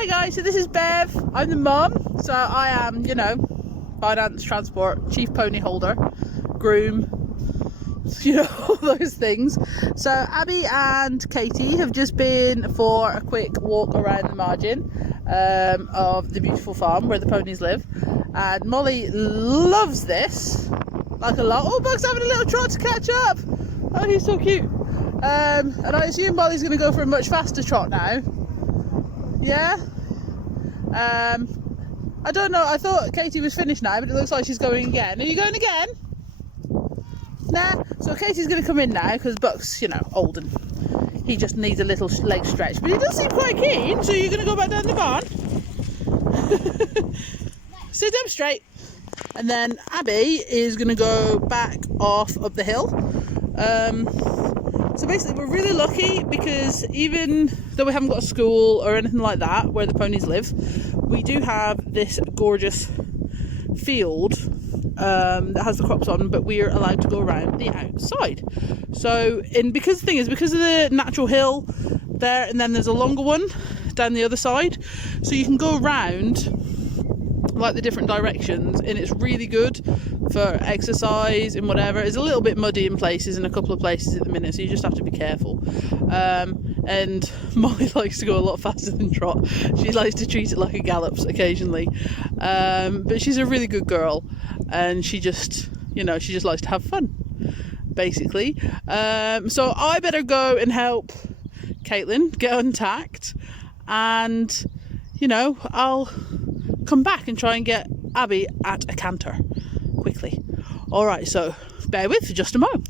Hi guys, so this is Bev. I'm the mum, so I am, you know, finance, transport, chief pony holder, groom, you know, all those things. So Abby and Katie have just been for a quick walk around the margin of the beautiful farm where the ponies live, and Molly loves this like a lot. Oh, Bug's having a little trot to catch up. Oh, he's so cute. And I assume Molly's going to go for a much faster trot now. Yeah. I don't know, I thought Katie was finished now, but it looks like she's going again. Are you going again? Nah. So Katie's going to come in now because Buck's, you know, old and he just needs a little leg stretch. But he does seem quite keen, so you're going to go back down the barn? Sit up straight. And then Abby is going to go back off up the hill. So basically we're really lucky because even though we haven't got a school or anything like that where the ponies live, we do have this gorgeous field that has the crops on, but we are allowed to go around the outside. So, because the thing is, because of the natural hill there, and then there's a longer one down the other side, so you can go around like the different directions, and it's really good for exercise and whatever. It's a little bit muddy in places, in a couple of places at the minute, so you just have to be careful. And Molly likes to go a lot faster than trot. She likes to treat it like a gallops occasionally, but she's a really good girl, and she just, you know, she just likes to have fun, basically. So I better go and help Caitlin get untacked, and you know, I'll come back and try and get Abby at a canter quickly. Alright, so bear with for just a moment.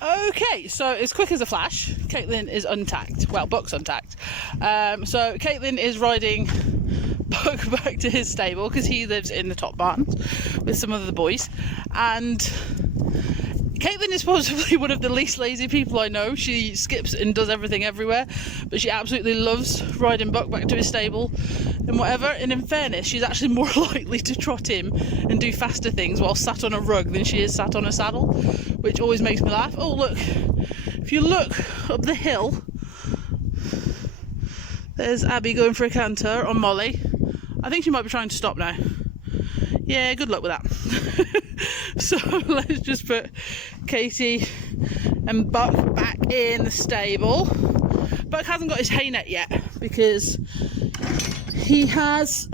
Okay, so as quick as a flash, Caitlin is untacked. Well, Buck's untacked. So Caitlin is riding Buck back to his stable because he lives in the top barn with some of the boys. And Caitlin is possibly one of the least lazy people I know. She skips and does everything everywhere, but she absolutely loves riding Buck back to his stable and whatever. And in fairness, she's actually more likely to trot him and do faster things while sat on a rug than she is sat on a saddle, which always makes me laugh. Oh look, if you look up the hill, there's Abby going for a canter on Molly. I think she might be trying to stop now. Yeah, good luck with that. So let's just put Katie and Buck back in the stable. Buck hasn't got his hay net yet because he has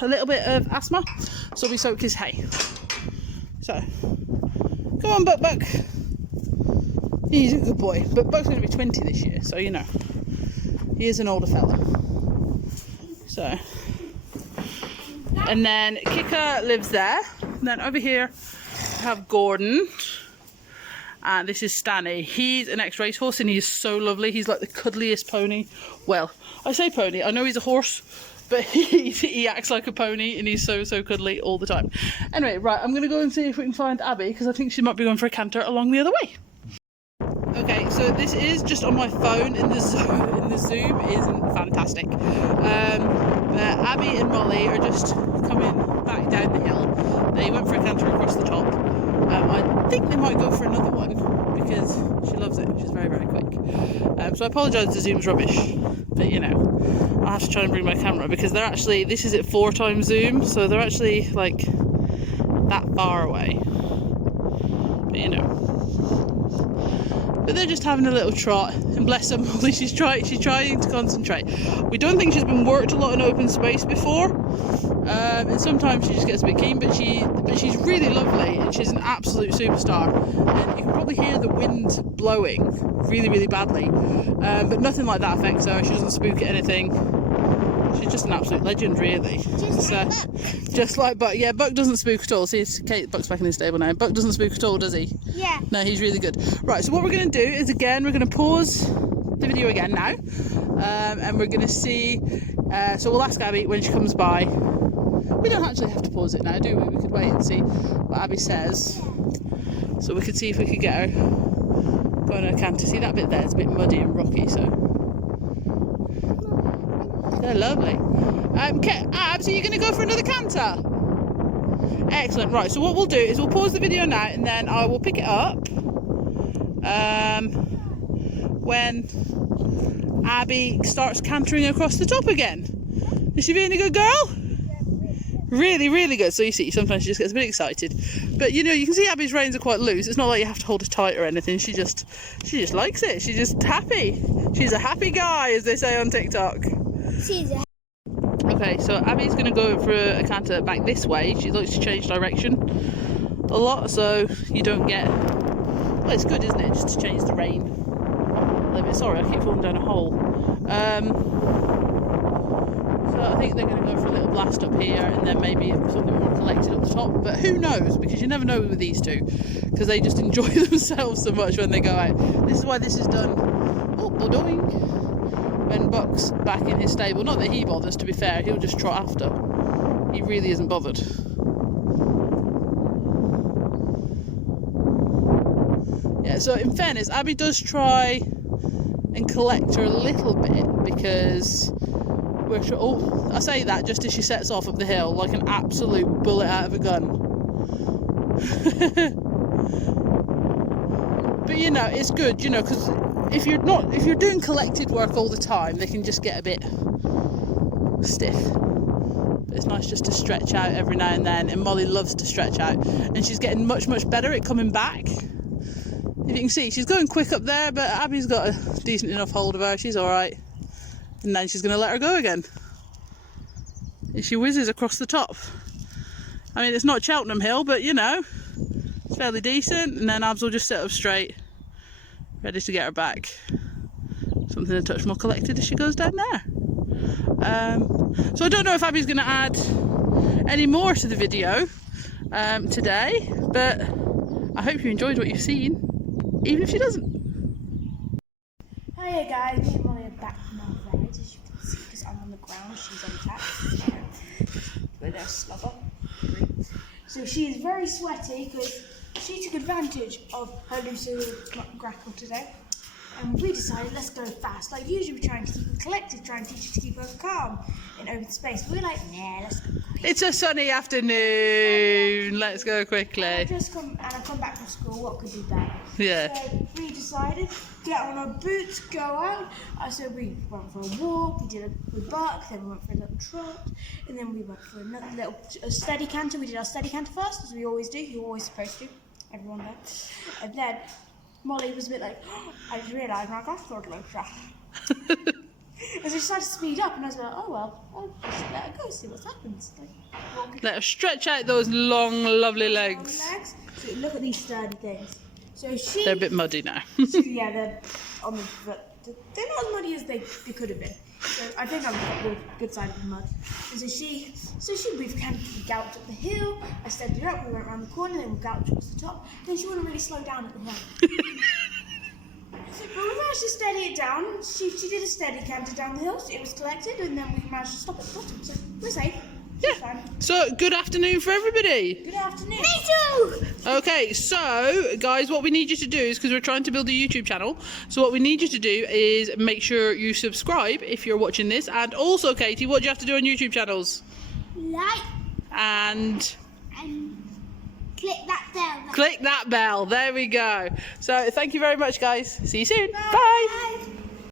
a little bit of asthma, so we soak his hay. So come on, Buck. He's a good boy, but Buck's going to be 20 this year, so you know, he is an older fella. So, and then Kicker lives there. And then over here we have Gordon, and this is Stanny. He's an ex-racehorse and he's so lovely. He's like the cuddliest pony. Well, I say pony, I know he's a horse, but he acts like a pony and he's so cuddly all the time. Anyway, right, I'm going to go and see if we can find Abby because I think she might be going for a canter along the other way. Okay, so this is just on my phone and the zoom isn't fantastic. But Abby and Molly are just coming back down the hill. They went for a canter across the top. I think they might go for another one because she loves it. She's very quick. So I apologise the zoom's rubbish, but you know, I'll have to try and bring my camera because they're actually, this is at 4 times zoom, so they're actually like that far away. But you know. But they're just having a little trot, and bless her, Molly, she's trying to concentrate. We don't think she's been worked a lot in open space before, and sometimes she just gets a bit keen, but she's really lovely, and she's an absolute superstar. And you can probably hear the wind blowing really badly, but nothing like that affects her. She doesn't spook at anything. She's just an absolute legend, really. Just like Buck. Yeah, Buck doesn't spook at all. See, Buck's back in his stable now. Buck doesn't spook at all, does he? Yeah. No, he's really good. Right, so what we're going to do is, again, we're going to pause the video again now. And we're going to see... so we'll ask Abby when she comes by. We don't actually have to pause it now, do we? We could wait and see what Abby says. So we could see if we could get her going on a canter. See, that bit there is a bit muddy and rocky, so... They're lovely. Okay, Abs, are you going to go for another canter? Excellent. Right, so what we'll do is we'll pause the video now and then I will pick it up when Abby starts cantering across the top again. Is she being a good girl? Really, really good. So you see, sometimes she just gets a bit excited. But you know, you can see Abby's reins are quite loose. It's not like you have to hold her tight or anything. She just likes it. She's just happy. She's a happy guy, as they say on TikTok. She's a... Okay, so Abby's going to go for a canter back this way. She likes to change direction a lot, so you don't get... Well, it's good, isn't it, just to change the rein a little bit. Sorry, I keep falling down a hole. So I think they're going to go for a little blast up here and then maybe something more collected up the top. But who knows? Because you never know with these two, because they just enjoy themselves so much when they go out. This is why this is done. Oh, doing. When Buck's back in his stable. Not that he bothers, to be fair. He'll just trot after. He really isn't bothered. Yeah. So in fairness, Abby does try and collect her a little bit because. Oh, I say that just as she sets off up the hill like an absolute bullet out of a gun. But you know, it's good, you know, because if you're doing collected work all the time, they can just get a bit stiff. But it's nice just to stretch out every now and then, and Molly loves to stretch out, and she's getting much better at coming back. If you can see, she's going quick up there, but Abby's got a decent enough hold of her. She's all right. And then she's going to let her go again. And she whizzes across the top. I mean, it's not Cheltenham Hill, but you know, it's fairly decent. And then Abs will just sit up straight, ready to get her back. Something a touch more collected as she goes down there. So I don't know if Abby's going to add any more to the video today, but I hope you enjoyed what you've seen, even if she doesn't. Hiya guys, me and Molly are back from our ride, as you can see, because I'm on the ground, she's on top, with her slobber. So she is very sweaty because she took advantage of her looser grackle today, and we decided let's go fast. Like usually we try and keep her collected, try and teach her to keep her calm in open space. But we're like, nah, let's go quick. It's a sunny afternoon. Let's go quickly. I come back from school. What could be better? Yeah. So we decided get on our boots, go out. So we went for a walk. We barked, then we went for a little trot, and then we went for another a steady canter. We did our steady canter first, as we always do. You're always supposed to. Everyone does. And then Molly was a bit like, oh, I just realised my grass got like that. And so she started to speed up, and I was like, oh well, I'll just let her go, see what happens. Like, let her stretch out those long, lovely legs. So look at these sturdy things. So they're a bit muddy now. So yeah, they're on they're not as muddy as they could have been. So I think I'm on the good side of the mud. And we've kind of galloped up the hill. I stepped her up, we went around the corner, then we galloped across the top. Then she wouldn't really slow down at the hill. But we managed to steady it down. She did a steady canter down the hill. So it was collected, and then we managed to stop at the bottom. So we're safe. Yeah. So good afternoon for everybody. Good afternoon. Me too. Okay, so guys, what we need you to do is, because we're trying to build a YouTube channel, so what we need you to do is make sure you subscribe if you're watching this, and also, Katie, what do you have to do on YouTube channels? Like and click that bell. Click that bell. There we go. So thank you very much, guys. See you soon. Bye. Bye.